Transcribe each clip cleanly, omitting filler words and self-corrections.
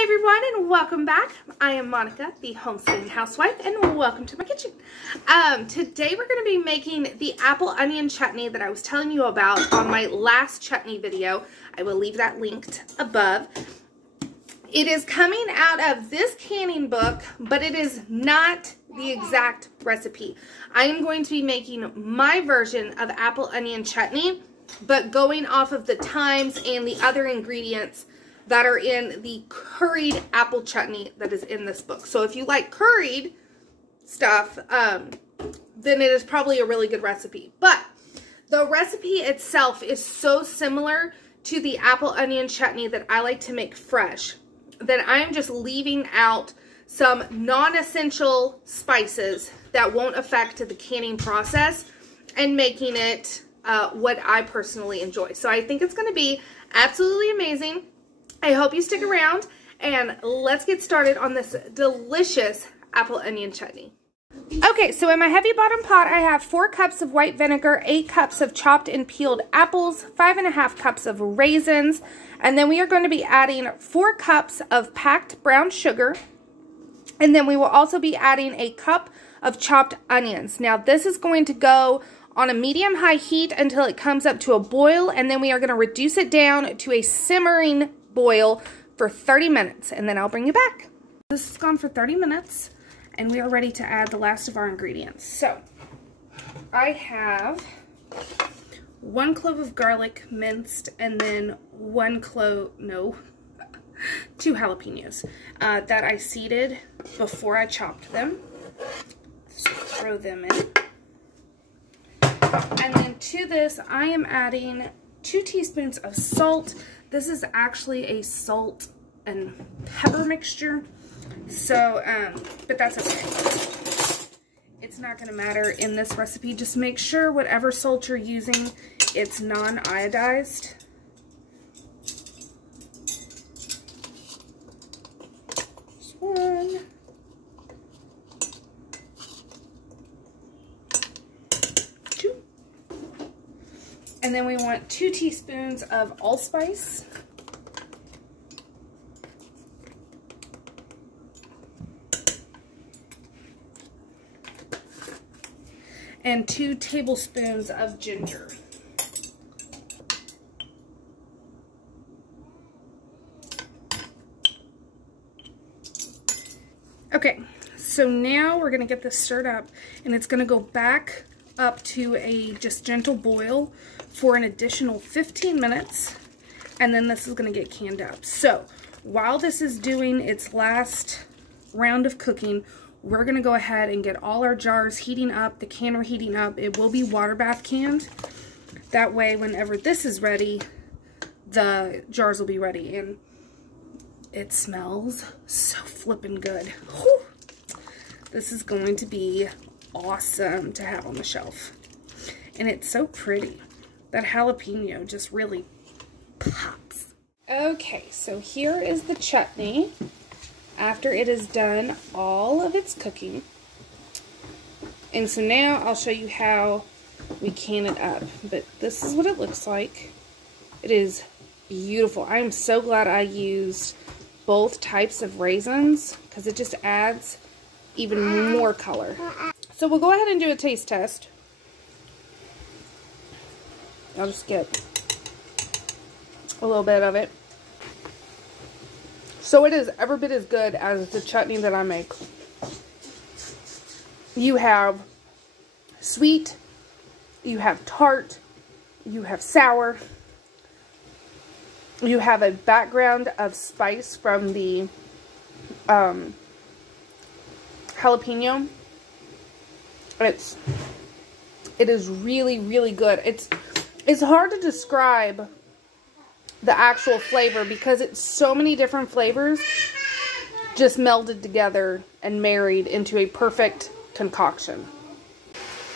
Hi everyone, and welcome back. I am Monica, the homeschooling housewife, and welcome to my kitchen. Today we're going to be making the apple onion chutney that I was telling you about on my last chutney video. I will leave that linked above. It is coming out of this canning book, but it is not the exact recipe. I am going to be making my version of apple onion chutney, but going off of the times and the other ingredients that are in the curried apple chutney that is in this book. So if you like curried stuff, then it is probably a really good recipe. But the recipe itself is so similar to the apple onion chutney that I like to make fresh that I am just leaving out some non-essential spices that won't affect the canning process and making it what I personally enjoy. So I think it's going to be absolutely amazing. I hope you stick around, and let's get started on this delicious apple onion chutney. Okay, so in my heavy bottom pot, I have 4 cups of white vinegar, 8 cups of chopped and peeled apples, 5½ cups of raisins, and then we are going to be adding 4 cups of packed brown sugar, and then we will also be adding a cup of chopped onions. Now, this is going to go on a medium-high heat until it comes up to a boil, and then we are going to reduce it down to a simmering boil for 30 minutes, and then I'll bring you back. This has gone for 30 minutes, and we are ready to add the last of our ingredients. So, I have 1 clove of garlic minced, and then 2 jalapenos that I seeded before I chopped them. So throw them in. And then to this, I am adding 2 teaspoons of salt. This is actually a salt and pepper mixture, so, but that's okay. It's not going to matter in this recipe. Just make sure whatever salt you're using, it's non-iodized. Just 1. 2. And then we want 2 teaspoons of allspice. And 2 tablespoons of ginger. Okay, so now we're going to get this stirred up, and it's going to go back up to a just gentle boil for an additional 15 minutes, and then this is going to get canned up. So while this is doing its last round of cooking, we're going to go ahead and get all our jars heating up, the canner heating up. It will be water bath canned. That way, whenever this is ready, the jars will be ready. And it smells so flippin' good. Whew. This is going to be awesome to have on the shelf. And it's so pretty. That jalapeno just really pops. Okay, so here is the chutney after it has done all of its cooking. And so now I'll show you how we can it up. But this is what it looks like. It is beautiful. I am so glad I used both types of raisins because it just adds even more color. So we'll go ahead and do a taste test. I'll just get a little bit of it. So it is every bit as good as the chutney that I make. You have sweet, you have tart, you have sour, you have a background of spice from the jalapeno. It is really, really good. It's hard to describe the actual flavor because it's so many different flavors just melded together and married into a perfect concoction.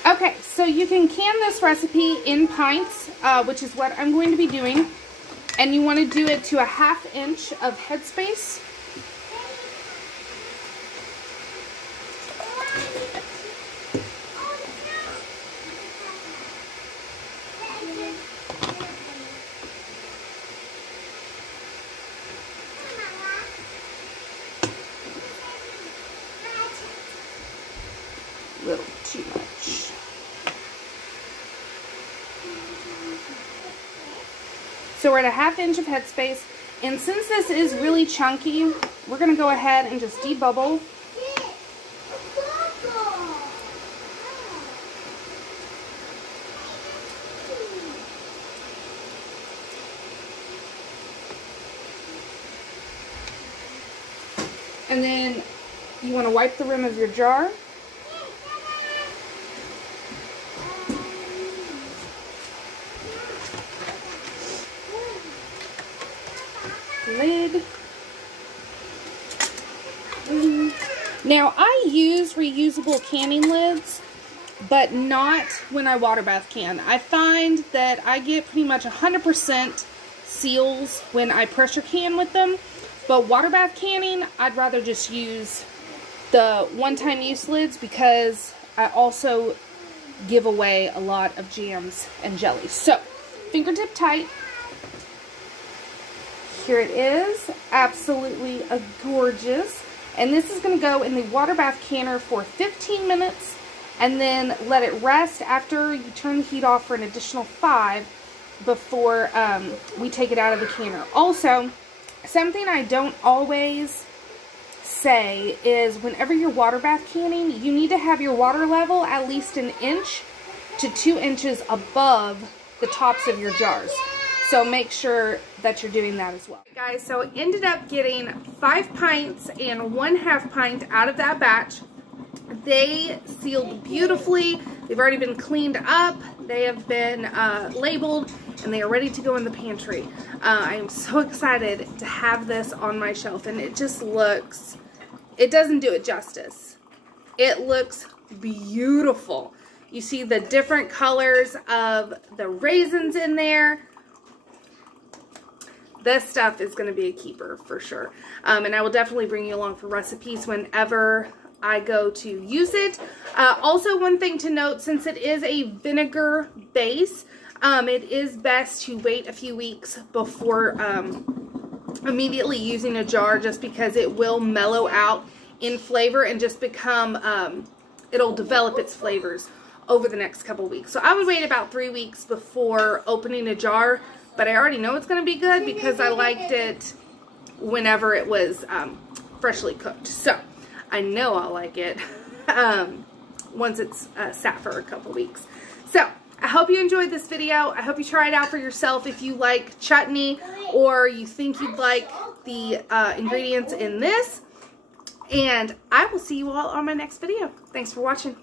Okay, so you can can this recipe in pints, which is what I'm going to be doing, and you want to do it to a 1/2 inch of headspace. we're at a 1/2 inch of headspace. And since this is really chunky, we're going to go ahead and just debubble. And then you want to wipe the rim of your jar. Lid. Now I use reusable canning lids, but not when I water bath can. I find that I get pretty much 100% seals when I pressure can with them, but water bath canning, I'd rather just use the one-time use lids because I also give away a lot of jams and jellies. So, fingertip tight. Here it is, absolutely gorgeous. And this is going to go in the water bath canner for 15 minutes and then let it rest after you turn the heat off for an additional 5 before we take it out of the canner. Also, something I don't always say is whenever you're water bath canning, you need to have your water level at least 1 inch to 2 inches above the tops of your jars. So make sure that you're doing that as well. Guys, so I ended up getting 5 pints and 1/2 pint out of that batch. They sealed beautifully. They've already been cleaned up. They have been labeled and they are ready to go in the pantry. I am so excited to have this on my shelf, and it just looks, it doesn't do it justice. It looks beautiful. You see the different colors of the raisins in there. This stuff is going to be a keeper for sure. And I will definitely bring you along for recipes whenever I go to use it. Also, one thing to note, since it is a vinegar base, it is best to wait a few weeks before immediately using a jar, just because it will mellow out in flavor and just become, it'll develop its flavors over the next couple weeks. So I would wait about 3 weeks before opening a jar. But I already know it's going to be good because I liked it whenever it was freshly cooked. So, I know I'll like it once it's sat for a couple weeks. So, I hope you enjoyed this video. I hope you try it out for yourself if you like chutney or you think you'd like the ingredients in this. And I will see you all on my next video. Thanks for watching.